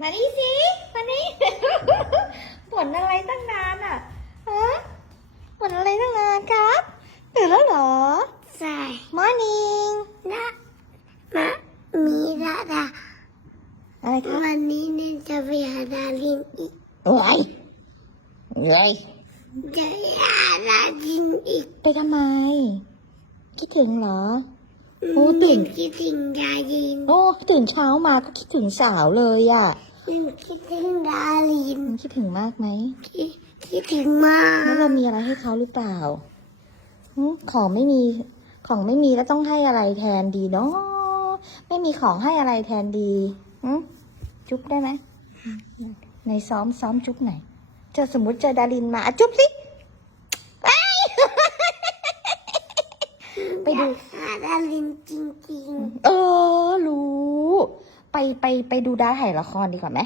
มานี่สิ มานี่ บ่นอะไรตั้งนานอะฮะบ่นอะไรตั้งนานครับ ตื่นแล้วเหรอ ใช่ Morning นะนะมีละดาอะไรครับวันนี้เนี่ยจะไปหาดารินอีกเอ้ยเอ้ยจะหาดารินอีก ไปทำไม คิดถึงเหรอ โอ้ตื่นหคิดถึงดาริน โอ้ตื่นเช้ามาก็คิดถึงสาวเลยอะหนู คิดถึงดารินคิดถึงมากไหมคิดคิดถึงมากแล้วเรามีอะไรให้เขาหรือเปล่าหึของไม่มีของไม่มีแล้วต้องให้อะไรแทนดีเนาะไม่มีของให้อะไรแทนดีหึจุ๊บได้ไหมในซ้อมซ้อมจุ๊บไหนอยเจอสมมติเจอดารินมาอะจุ๊บสิเอ้ยไปดู หาดารินจริงเออรู้ ไปไปไปดูดาถ่ายละครดีกว่าไหม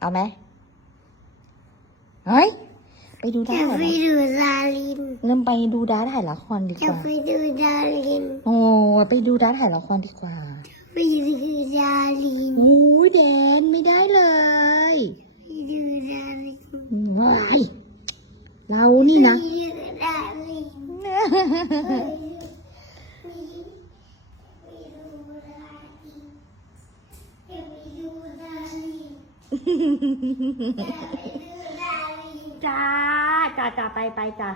เอาไหมเฮ้ยไปดูๆดาจะถ่ายไปละดูดารินเริ่มไปดูดาถ่ายละครดีจะกว่าไปดูดารินโอ้ไปดูดาถ่ายละครดีกว่าไปดูดารินโอ้ยแดนไม่ได้เลยไปดูดารินว้ายเรานี่นะไปดูดาริน จ้าจ้าจ้าไปไปจ้า